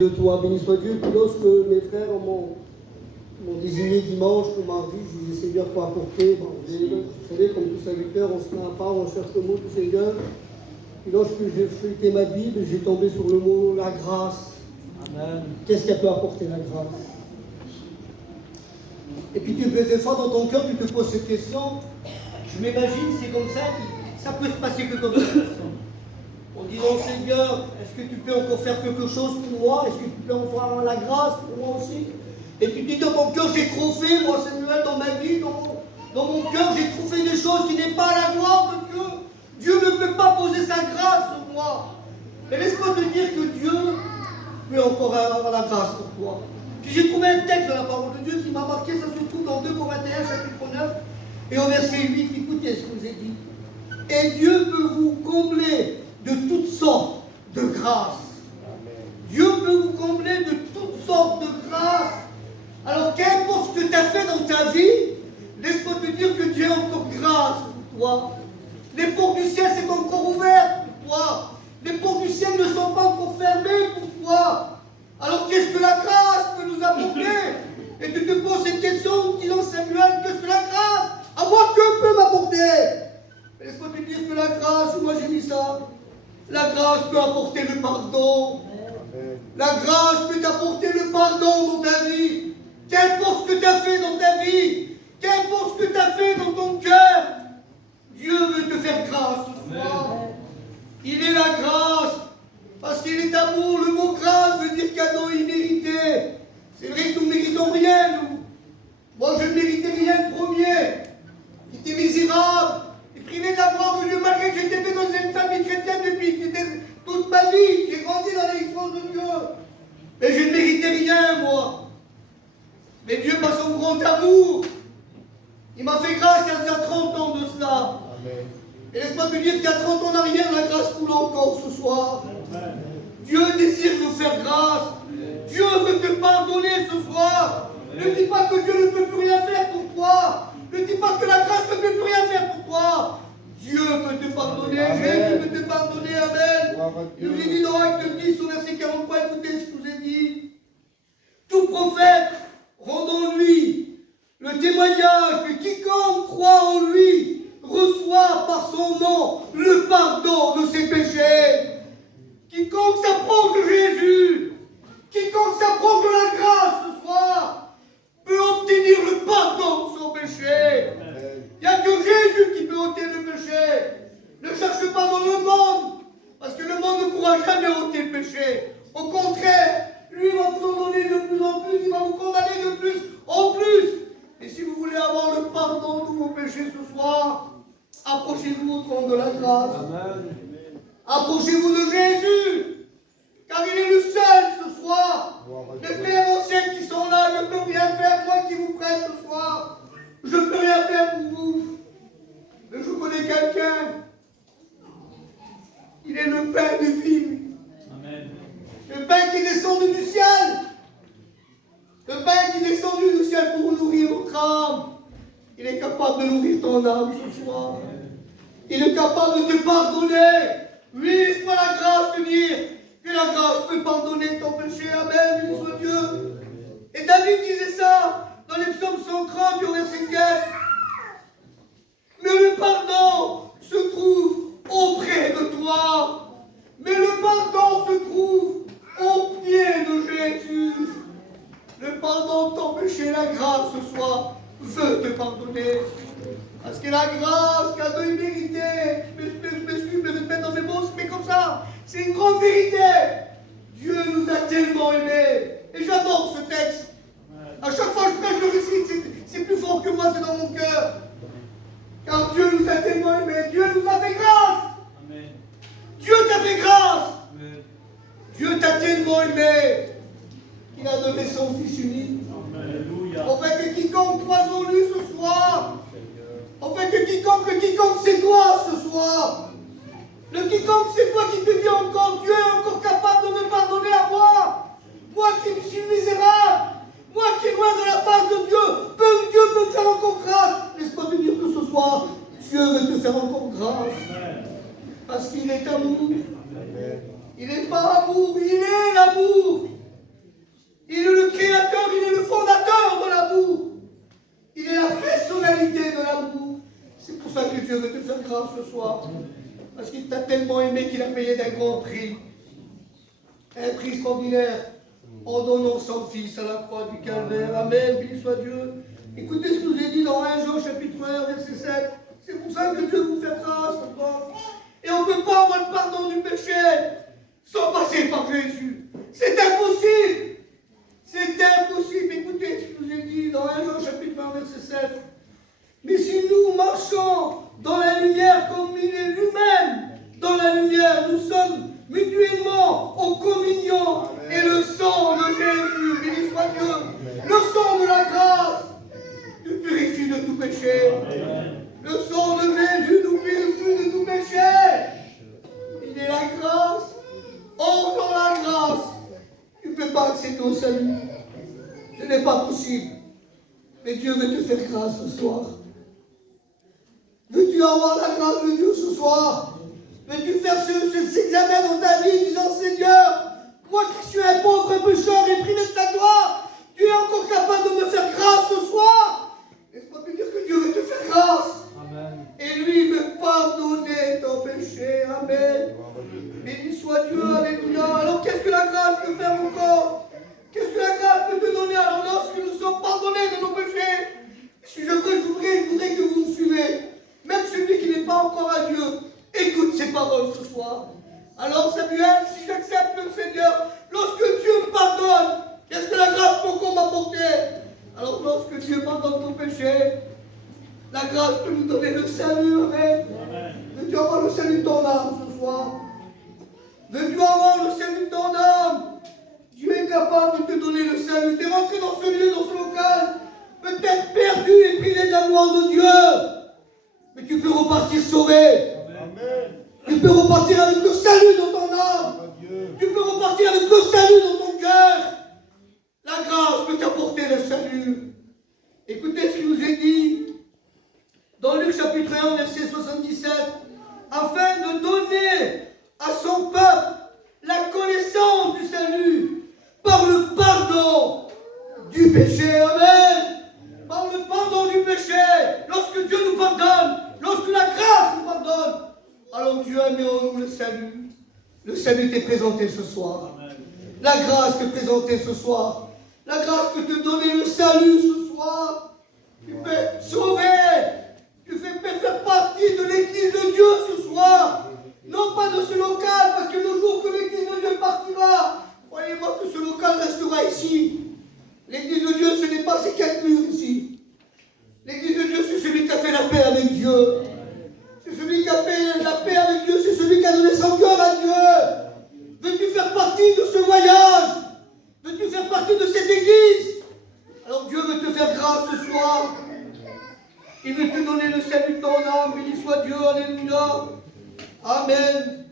De toi, béni soit Dieu. Puis lorsque mes frères m'ont désigné dimanche ou mardi, je disais Seigneur, quoi apporter. Vous savez, comme tout serviteur, on se met à part, on cherche le mot du Seigneur. Puis lorsque j'ai feuilleté ma Bible, j'ai tombé sur le mot la grâce. Amen. Qu'est-ce qu'elle peut apporter la grâce? Et puis des fois dans ton cœur, tu te poses cette question. Je m'imagine, c'est comme ça peut se passer que comme ça. En disant Seigneur, est-ce que tu peux encore faire quelque chose pour moi? Est-ce que tu peux avoir la grâce pour moi aussi? Et tu dis dans mon cœur, j'ai trop fait, moi Samuel, dans ma vie, dans mon cœur, j'ai trop fait des choses qui n'est pas la gloire de Dieu. Dieu ne peut pas poser sa grâce sur moi. Mais laisse-moi te dire que Dieu peut encore avoir la grâce pour toi. Puis j'ai trouvé un texte de la parole de Dieu qui m'a marqué, ça se trouve dans 2 Corinthiens chapitre 9 et au verset 8, écoutez ce que je vous ai dit. Et Dieu peut vous combler de toutes sortes de grâces. Dieu peut vous combler de toutes sortes de grâces. Alors qu'importe ce que tu as fait dans ta vie, laisse-moi te dire que Dieu a encore grâce pour toi. Les portes du ciel sont encore ouvertes pour toi. Les portes du ciel ne sont pas encore fermées pour toi. Alors qu'est-ce que la grâce peut nous apporter? Et tu te poses cette question en disant Samuel, qu'est-ce que la grâce? À moi, que peut m'apporter? Laisse-moi te dire que la grâce, moi j'ai mis ça. La grâce peut apporter le pardon. La grâce peut t'apporter le pardon dans ta vie. Qu'importe ce que tu as fait dans ta vie, qu'importe ce que tu as fait dans ton cœur, Dieu veut te faire grâce ce soir. Il est la grâce, parce qu'il est amour. Le mot grâce veut dire cadeau immérité. C'est vrai que nous ne méritons rien, nous. Moi, je ne méritais rien de premier. J'étais misérable. Privé de la gloire de Dieu, malgré que j'étais fait dans une famille chrétienne depuis toute ma vie. J'ai grandi dans les choses de Dieu. Mais je ne méritais rien, moi. Mais Dieu, par son grand amour, il m'a fait grâce il y a 30 ans de cela. Amen. Et laisse-moi te dire qu'il y a 30 ans en arrière, la grâce coule encore ce soir. Amen. Dieu désire nous faire grâce. Amen. Dieu veut te pardonner ce soir. Amen. Ne dis pas que Dieu ne peut plus rien faire pour toi. Ne dis pas que la grâce ne peut plus rien faire pour toi. Dieu peut te pardonner. Amen. Jésus peut te pardonner. Amen. Je vous ai dit dans Acte 10 au verset 43, écoutez ce que je vous ai dit. Tout prophète rend en lui le témoignage que quiconque croit en lui reçoit par son nom le pardon de ses péchés. Quiconque s'approche de Jésus, quiconque s'approche de la grâce ce soir, peut obtenir le pardon de son péché. Il n'y a que Jésus qui peut ôter le péché. Ne cherche pas dans le monde, parce que le monde ne pourra jamais ôter le péché. Au contraire, lui va vous en donner de plus en plus, il va vous condamner de plus en plus. Et si vous voulez avoir le pardon de vos péchés ce soir, approchez-vous au trône de la grâce. Amen. Approchez-vous de Jésus, car il est le seul ce soir. Les frères anciens qui sont là, je ne peux rien faire, moi qui vous prête ce soir. Je ne peux rien faire pour vous. Mais je connais quelqu'un. Il est le pain de vie. Amen. Le pain qui est descendu du ciel. Le pain qui est descendu du ciel pour nourrir notre âme. Il est capable de nourrir ton âme ce soir. Il est capable de te pardonner. Oui, laisse-moi la grâce de dire que la grâce peut pardonner ton péché. Amen, béni soit Dieu. Et David disait ça dans les psaumes 130 au verset 4. Mais le pardon se trouve auprès de toi. Mais le pardon se trouve au pied de Jésus. Le pardon de ton péché, la grâce ce soir veut te pardonner. Parce que la grâce, cadeau immérité, je m'excuse, je répète dans mes mots, mais comme ça, c'est une grande vérité. Dieu nous a tellement aimés. Et j'adore ce texte. À chaque fois que je le récite, c'est plus fort que moi, c'est dans mon cœur. Car Dieu nous a tellement aimés. Dieu nous a fait grâce. Amen. Dieu t'a fait grâce. Amen. Dieu t'a tellement aimé qu'il a donné son Fils unique. En fait que quiconque croit en lui ce soir, en fait que quiconque c'est toi ce soir. Le quiconque c'est toi qui te dit encore, Dieu est encore capable de me pardonner à moi. Moi qui suis misérable, moi qui est loin de la face de Dieu, Dieu peut te faire encore grâce. Laisse-moi te dire que ce soir, Dieu veut te faire encore grâce. Parce qu'il est amour. Il n'est pas amour, il est l'amour. grâce ce soir. Parce qu'il t'a tellement aimé qu'il a payé d'un grand prix. Un prix extraordinaire. En donnant son Fils à la croix du Calvaire. Amen, béni soit Dieu. Écoutez ce que nous est dit dans 1 Jean chapitre 1, verset 7. C'est pour ça que Dieu vous fait grâce encore. Et on ne peut pas avoir le pardon du péché sans passer par Jésus. C'est impossible. C'est impossible. Écoutez ce que nous est dit dans 1 Jean chapitre 1, verset 7. Mais si nous marchons dans la lumière comme il est lui-même dans la lumière, nous sommes mutuellement en communion. Et le sang de Jésus, béni soit Dieu, le sang de la grâce, nous purifie de tout péché. Le sang de Jésus nous purifie de tout péché. Il est la grâce. Or, dans la grâce, tu ne peux pas accéder au salut. Ce n'est pas possible. Mais Dieu veut te faire grâce ce soir. Veux-tu avoir la grâce de Dieu ce soir? Veux-tu faire cet examen dans ta vie, disant Seigneur, moi qui suis un pauvre pécheur et privé de ta gloire, tu es encore capable de me faire grâce ce soir? Laisse-moi te dire que Dieu veut te faire grâce. Amen. Et lui veut pardonner ton péché. Amen. Béni soit Dieu. Alléluia. Alors qu'est-ce que la grâce peut faire encore? Qu'est-ce que la grâce peut te donner? Alors lorsque nous sommes pardonnés de nos péchés, si je voudrais que vous me suivez. Même celui qui n'est pas encore à Dieu, écoute ces paroles ce soir. Alors Samuel, si j'accepte le Seigneur, lorsque Dieu me pardonne, qu'est-ce que la grâce peut encore m'apporter? Alors lorsque Dieu pardonne ton péché, la grâce peut nous donner le salut. Amen. Veux-tu avoir le salut de ton âme ce soir? Veux-tu avoir le salut de ton âme? Dieu est capable de te donner le salut. Tu es rentré dans ce lieu, dans ce local, peut-être perdu et privé de la gloire de Dieu. Mais tu peux repartir sauvé. Amen. Tu peux repartir avec le salut dans ton âme. Amen. Tu peux repartir avec le salut dans ton cœur. La grâce peut t'apporter le salut. Écoutez ce qu'il nous est dit dans Luc chapitre 1, verset 77. Afin de donner à son peuple la connaissance du salut par le pardon du péché. Amen. Par le pardon du péché. Lorsque Dieu nous pardonne, lorsque la grâce nous pardonne, alors Dieu a mis en nous le salut. Le salut t'est présenté ce soir. Amen. La grâce t'est présentée ce soir. La grâce peut te donner le salut ce soir. Tu peux être sauvé. Tu peux faire partie de l'église de Dieu ce soir. Non pas de ce local, parce que le jour que l'église de Dieu partira, croyez-moi que ce local restera ici. L'église de Dieu, ce n'est pas ces quatre murs ici. L'église de Dieu, c'est celui qui a fait la paix avec Dieu. C'est celui qui a fait la paix avec Dieu. C'est celui qui a donné son cœur à Dieu. Veux-tu faire partie de ce voyage? Veux-tu faire partie de cette église? Alors Dieu veut te faire grâce ce soir. Il veut te donner le salut de ton âme. Béni soit Dieu. Alléluia. Amen.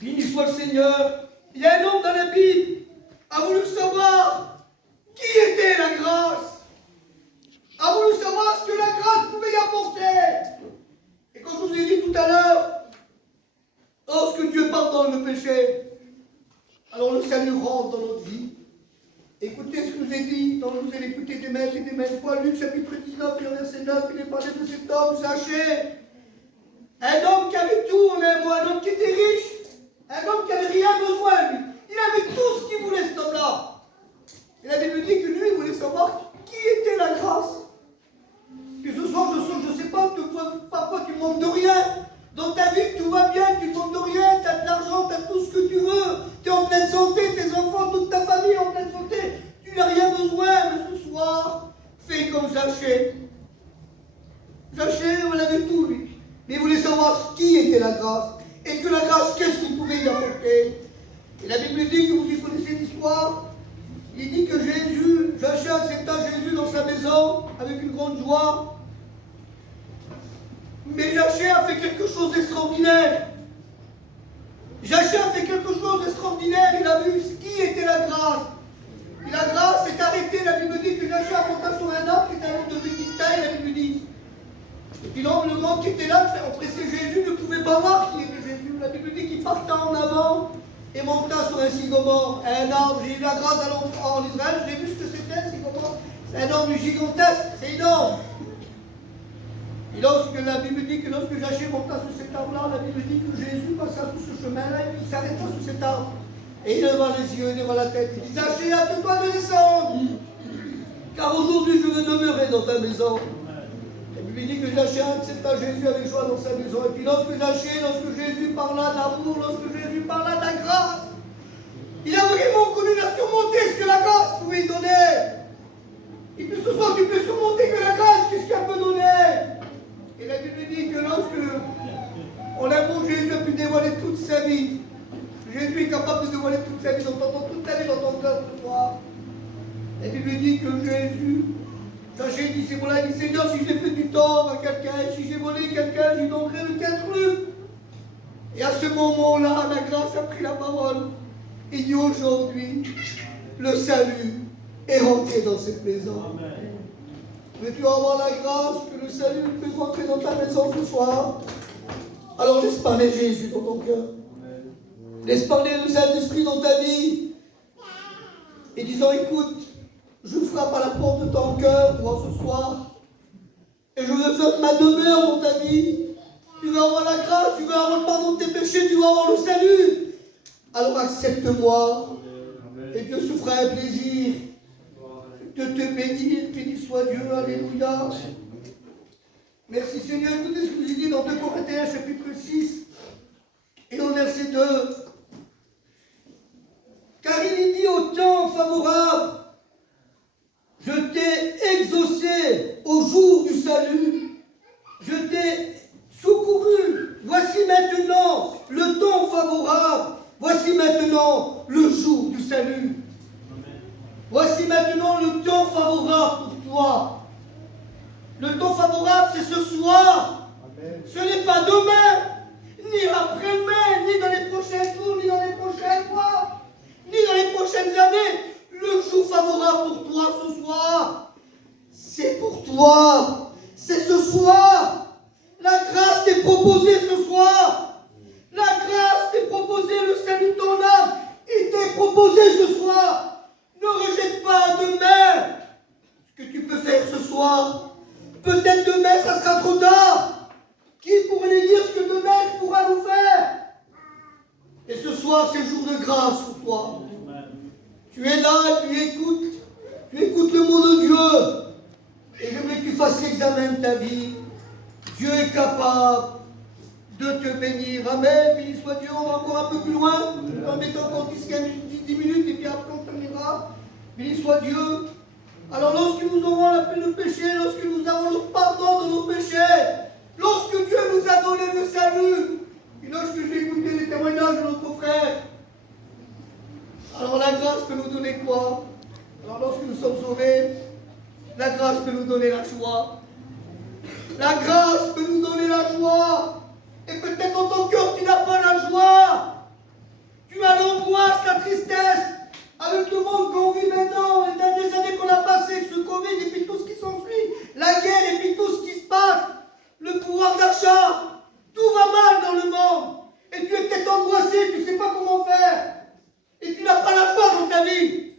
Béni soit le Seigneur. Il y a un homme dans la Bible a voulu savoir qui était la grâce. A voulu savoir ce que la grâce pouvait y apporter. Et comme je vous ai dit tout à l'heure, lorsque Dieu pardonne le péché, alors le salut rentre dans notre vie. Écoutez ce que je vous ai dit, vous allez écouter des maintes et des maintes fois. Luc chapitre 19, verset 9, il est parlé de cet homme, Zachée. Un homme qui avait tout en un mot, un homme qui était riche, un homme qui n'avait rien besoin, lui. Il avait tout ce qu'il voulait, cet homme-là. Et la Bible dit que lui, il voulait savoir qui était la grâce. Et ce soir, je ne sais pas, parfois tu manques de rien. Dans ta vie, tout va bien, tu ne manques de rien, tu as de l'argent, tu as tout ce que tu veux. Tu es en pleine santé, tes enfants, toute ta famille est en pleine santé. Tu n'as rien besoin, mais ce soir, fais comme Zachée. Zachée, on avait tout, lui. Mais il voulait savoir qui était la grâce. Et que la grâce, qu'est-ce qu'il pouvait y apporter. Et la Bible dit que vous y connaissez l'histoire. Il dit que Zachée accepta Jésus dans sa maison avec une grande joie. Mais Zachée a fait quelque chose d'extraordinaire. Zachée a fait quelque chose d'extraordinaire. Il a vu qui était la grâce. Et la grâce s'est arrêtée. La Bible dit que Zachée a monté sur un arbre, c'était un homme de petite taille, la Bible dit. Et puis l'homme, le grand qui était là, pressé Jésus, ne pouvait pas voir qui était Jésus. La Bible dit qu'il partait en avant et monta sur un sycomore, un arbre. J'ai eu la grâce en Israël, j'ai vu ce que c'était un sycomore. C'est un arbre gigantesque, c'est énorme. Et lorsque la Bible dit que lorsque Zachée monta sur cet arbre-là, la Bible dit que Jésus passa sur ce chemin-là et il s'arrêta sur cet arbre. Et il leva les yeux, il leva la tête, il dit Zachée, hâte-toi de descendre, car aujourd'hui je veux demeurer dans ta maison. La Bible dit que Zachée accepta Jésus avec joie dans sa maison. Et puis lorsque Jésus parla d'amour, lorsque Jésus parla de la grâce, il a vraiment connu la surmonter ce que la grâce pouvait donner. Et puis ce soir tu peux surmonter que la grâce, qu'est-ce qu'elle peut donner? Et la Bible dit que lorsque en amour Jésus a pu dévoiler toute sa vie, Jésus est capable de dévoiler toute sa vie, toute ta vie dans ton cœur ce soir. La Bible dit que Jésus, Zachée dit ces mots-là, il dit Seigneur, si j'ai fait du tort à quelqu'un, si j'ai volé quelqu'un, j'y donnerai le quintuple. Et à ce moment-là, la grâce a pris la parole. Il dit aujourd'hui, le salut est rentré dans cette maison. Veux-tu avoir la grâce que le salut puisse rentrer dans ta maison ce soir? Alors laisse parler Jésus dans ton cœur. Laisse parler le Saint-Esprit dans ta vie. Et disant, écoute, je frappe à la porte de ton cœur pour ce soir. Et je veux faire ma demeure dans ta vie. Tu veux avoir la grâce, tu veux avoir le pardon de tes péchés, tu veux avoir le salut. Alors accepte-moi. Et Dieu se fera un plaisir de te bénir. Béni soit Dieu. Alléluia. Merci Seigneur. Écoutez ce que vous dit dans 2 Corinthiens chapitre 6 et au verset 2. Car il est dit au temps favorable, je t'ai exaucé au jour du salut, je t'ai secouru. Voici maintenant le temps favorable, voici maintenant le jour du salut. Voici maintenant le temps favorable pour toi. Le temps favorable, c'est ce soir. Amen. Ce n'est pas demain, ni après-demain, ni dans les prochains jours, ni dans les prochains mois, ni dans les prochaines années. Le jour favorable pour toi ce soir, c'est pour toi. C'est ce soir. La grâce t'est proposée ce soir. La grâce t'est proposée, le salut de ton âme. Il t'est proposé ce soir. Ne rejette pas demain ce que tu peux faire ce soir. Peut-être demain, ça sera trop tard. Qui pourrait lui dire ce que demain pourra nous faire? Et ce soir, c'est le jour de grâce pour toi. Tu es là, tu écoutes le mot de Dieu. Et j'aimerais que tu fasses l'examen de ta vie. Dieu est capable de te bénir. Amen. Béni soit Dieu. On va encore un peu plus loin. En mettant encore 10 minutes et puis après on terminera. Béni soit Dieu. Alors lorsque nous aurons le péché, lorsque nous avons le pardon de nos péchés, lorsque Dieu nous a donné le salut, et lorsque j'ai écouté les témoignages de notre frère, alors la grâce peut nous donner quoi? Alors lorsque nous sommes sauvés, la grâce peut nous donner la joie. La grâce peut nous donner la joie. Et peut-être dans ton cœur tu n'as pas la joie. Tu as l'angoisse, la tristesse. Avec le monde qu'on vit maintenant, les dernières années qu'on a passées, avec ce Covid et puis tout ce qui s'ensuit, la guerre et puis tout ce qui se passe, le pouvoir d'achat, tout va mal dans le monde. Et tu es peut-être angoissé, tu ne sais pas comment faire. Et tu n'as pas la joie dans ta vie.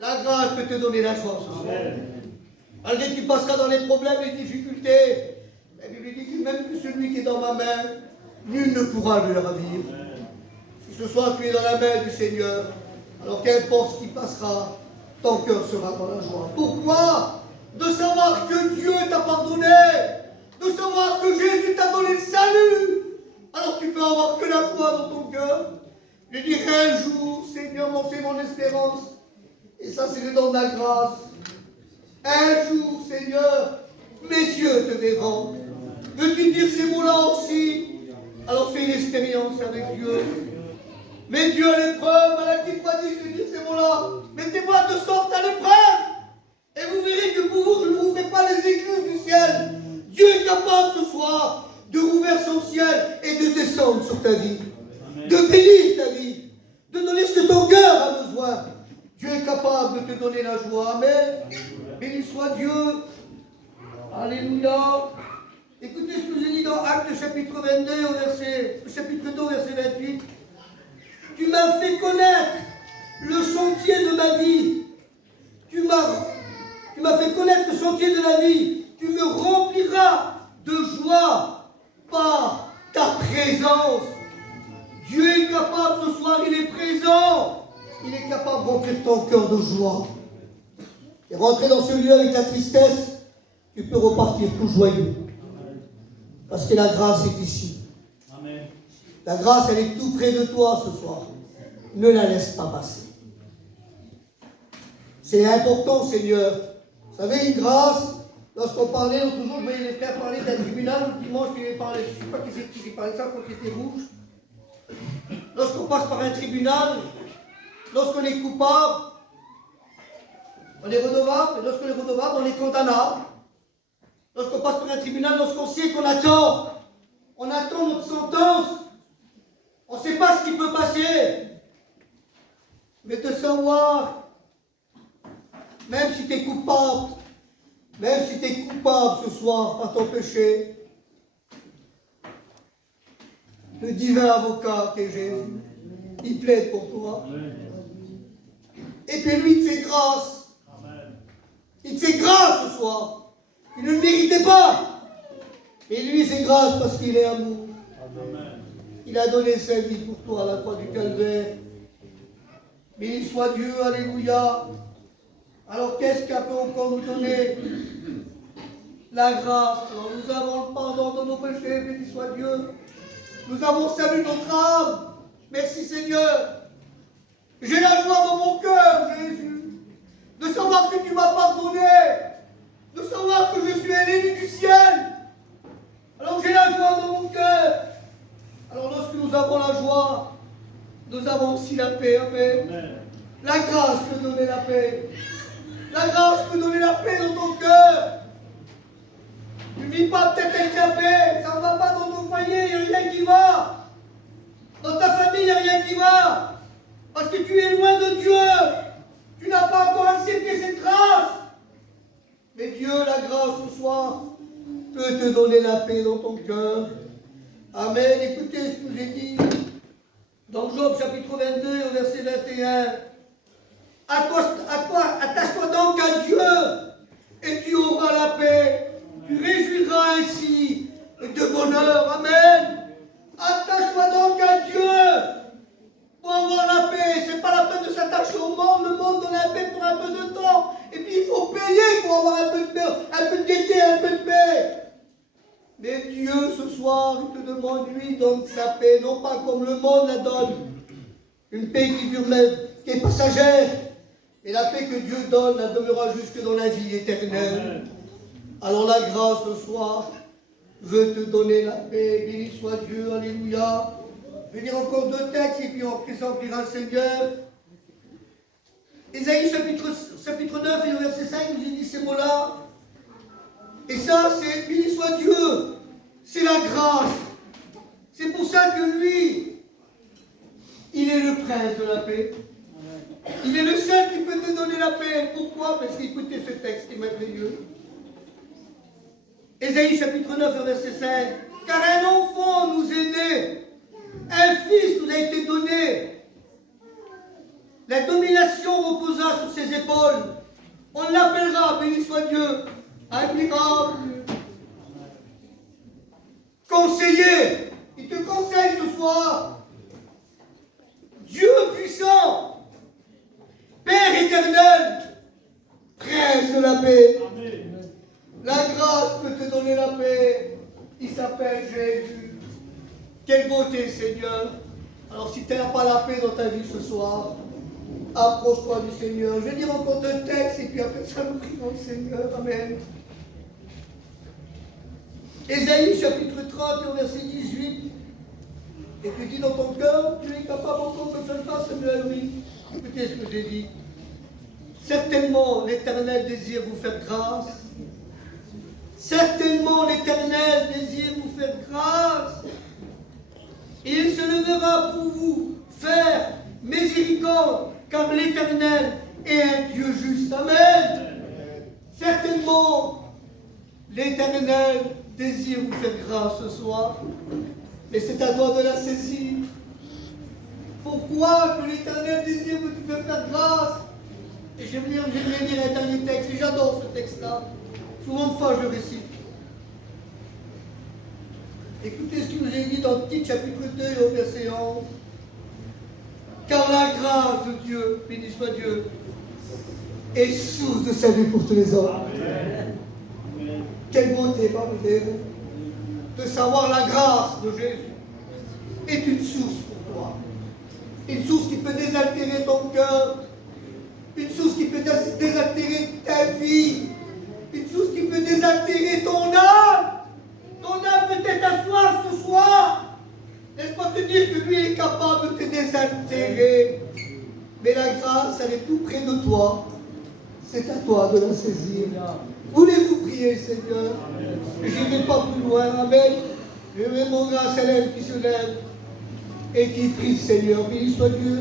La grâce peut te donner la joie. Malgré que tu passeras dans les problèmes, les difficultés, la Bible dit que même celui qui est dans ma main, nul ne pourra le ravir. Si ce soir tu es dans la main du Seigneur, alors qu'importe ce qui passera, ton cœur sera dans la joie. Pourquoi? De savoir que Dieu t'a pardonné, de savoir que Jésus t'a donné le salut. Alors tu peux avoir que la foi dans ton cœur. Je dirai un jour, Seigneur, c'est mon espérance. Et ça, c'est le don de la grâce. Un jour, Seigneur, mes yeux te verront. Veux-tu dire ces mots-là aussi? Alors fais une expérience avec Dieu. Mets Dieu à l'épreuve, à la petite prodige, je dis ces mots-là. Mettez-moi de sorte à l'épreuve. Et vous verrez que pour vous, je ne rouvrirai pas les écluses du ciel. Dieu est capable ce soir de rouvrir son ciel et de descendre sur ta vie. Amen. De bénir ta vie. De donner ce que ton cœur a besoin. Dieu est capable de te donner la joie. Amen. Béni soit Dieu. Alléluia. Écoutez ce que je dis dans Actes chapitre 22, chapitre 2, verset 28. Tu m'as fait connaître le sentier de ma vie. Tu m'as fait connaître le sentier de la vie. Tu me rempliras de joie par ta présence. Dieu est capable ce soir, il est présent. Il est capable de remplir ton cœur de joie. Et rentrer dans ce lieu avec la tristesse, tu peux repartir tout joyeux. Parce que la grâce est ici. Amen. La grâce, elle est tout près de toi ce soir. Ne la laisse pas passer. C'est important, Seigneur. Vous savez, une grâce, lorsqu'on parlait l'autre jour, je voyais les frères parler d'un tribunal, le dimanche, je parlais, je ne sais pas qui parlait de ça quand c'était rouge. Lorsqu'on passe par un tribunal, lorsqu'on est coupable, on est redevable, et lorsqu'on est redevable, on est condamnable. Lorsqu'on passe par un tribunal, lorsqu'on sait qu'on attend notre sentence, on ne sait pas ce qui peut passer. Mais de savoir, même si tu es coupable, ce soir par ton péché, le divin avocat qui est Jésus, il plaide pour toi. Et puis lui, il te fait grâce. Il te fait grâce ce soir. Il ne le méritait pas. Et lui, c'est grâce parce qu'il est amour. Il a donné sa vie pour toi à la croix du Calvaire. Béni soit Dieu, alléluia. Alors qu'est-ce qu'elle peut encore nous donner? La grâce. Alors nous avons le pardon de nos péchés, béni soit Dieu. Nous avons salué notre âme. Merci Seigneur. J'ai la joie dans mon cœur, Jésus, de savoir que tu m'as pardonné, de savoir que je suis un élu du ciel. Alors j'ai la joie dans mon cœur. Alors lorsque nous avons la joie, nous avons aussi la paix. Amen. Amen. La grâce peut donner la paix. La grâce peut donner la paix dans ton cœur. Tu ne vis pas peut-être avec la paix, ça ne va pas dans ton foyer, il n'y a rien qui va. Dans ta famille, il n'y a rien qui va. Parce que tu es loin de Dieu. Tu n'as pas encore accepté cette grâce. Mais Dieu, la grâce ce soir, peut te donner la paix dans ton cœur. Amen. Écoutez ce que j'ai dit dans Job chapitre 22 au verset 21. Attache-toi donc à Dieu et tu auras la paix. Tu réjouiras ainsi de bonheur. Amen. Attache-toi donc à Dieu pour avoir la paix. Ce n'est pas la peine de s'attacher au monde. Le monde donne la paix pour un peu de temps. Et puis il faut payer pour avoir un peu de paix, un peu de gaieté, un peu de paix. Mais Dieu, ce soir, il te demande, lui, donne sa paix, non pas comme le monde la donne. Une paix qui dure même, qui est passagère. Et la paix que Dieu donne, elle demeurera jusque dans la vie éternelle. Amen. Alors la grâce, ce soir, veut te donner la paix. Béni soit Dieu, alléluia. Je vais lire encore 2 textes et puis on présentera le Seigneur. Ésaïe chapitre 9 et le verset 5, nous dit ces mots-là. Et ça, c'est, béni soit Dieu, c'est la grâce. C'est pour ça que lui, il est le prince de la paix. Il est le seul qui peut te donner la paix. Pourquoi? Parce qu'écoutez ce texte qui est merveilleux. Ésaïe chapitre 9, verset 5. Car un enfant nous est né, un fils nous a été donné. La domination reposa sur ses épaules. On l'appellera, béni soit Dieu, admirable, conseiller. Il te conseille ce soir. Dieu puissant, Père éternel, prince de la paix. Amen. La grâce peut te donner la paix. Il s'appelle Jésus. Quelle beauté, Seigneur. Alors si tu n'as pas la paix dans ta vie ce soir, approche-toi du Seigneur. Je vais dire encore 2 textes et puis après ça nous prions le Seigneur. Amen. Ésaïe chapitre 30 au verset 18. Et tu dis dans ton cœur, tu es capable encore de faire ça, Seigneur, oui. Écoutez ce que j'ai dit. Certainement l'Éternel désire vous faire grâce. Certainement l'Éternel désire vous faire grâce. Et il se levera pour vous faire miséricorde, car l'Éternel est un Dieu juste. Amen. Certainement l'Éternel désire vous faire grâce ce soir. Et c'est à toi de la saisir. Pourquoi que l'Éternel désire te faire grâce? Et je vais lire un dernier texte, et j'adore ce texte-là. Souvent de fois je le récite. Écoutez ce qu'il nous est dit dans Tite chapitre 2 au verset 11. Car la grâce de Dieu, béni soit Dieu, est source de salut pour tous les hommes. Amen. Quelle beauté, parmi-vous, de savoir la grâce de Jésus est une source pour toi. Une source qui peut désaltérer ton cœur. Une source qui peut désaltérer ta vie. Une source qui peut désaltérer ton âme. Ton âme peut-être à soif ce soir. Laisse-moi te dire que lui est capable de te désaltérer. Mais la grâce, elle est tout près de toi. C'est à toi de la saisir. Voulez-vous prier, Seigneur? Je n'irai pas plus loin. Amen. Je mets mon grand Célèbre qui se lève et qui prie, Seigneur. Béni soit Dieu.